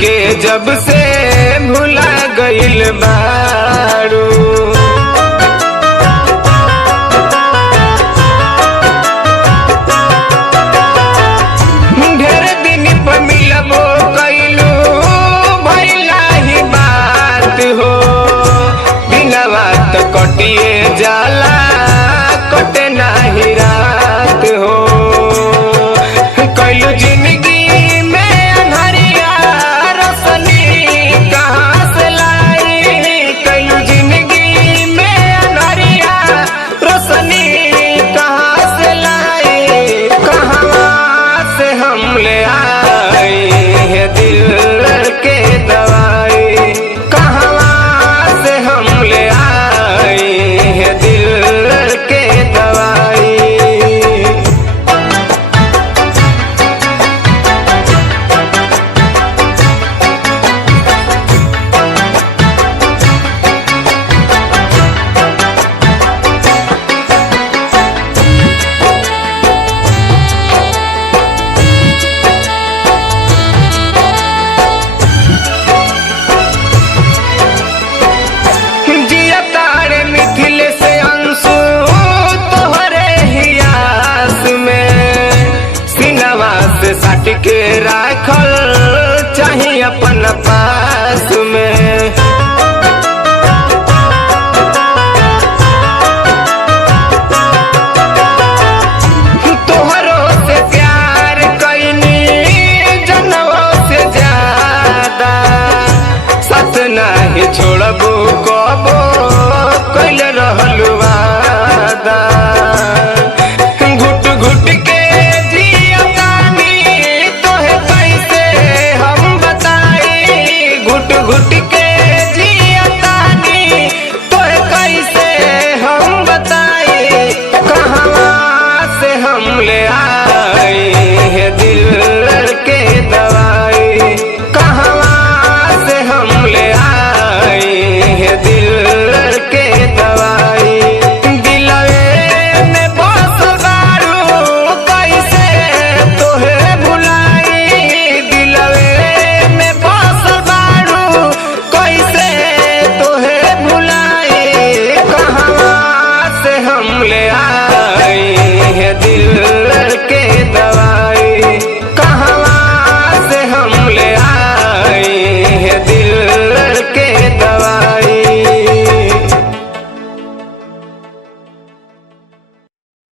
के जब से भुला गइल बारू। ढेर दिन पर मिलबो कइलू भइला ही बात हो, दिनवा तो कटिए जाला कटे नाही रात हो। कइलू जिंदगी में अनहरिया रोशनी कहाँ से लाई, कइलू जिंदगी में अनहरिया रोशनी कहाँ से लाई। कहाँ से हम ले आए हैं दिल के दवाई, कहाँ से हम ले आए हैं दिल के दवाई। सट के राखल चाहिए अपन पास में, तोहरो से प्यार कइनी जनवो से ज्यादा, सत नाही छोड़बू कबो कइल रहलू वादा। घुट घुट के घुट के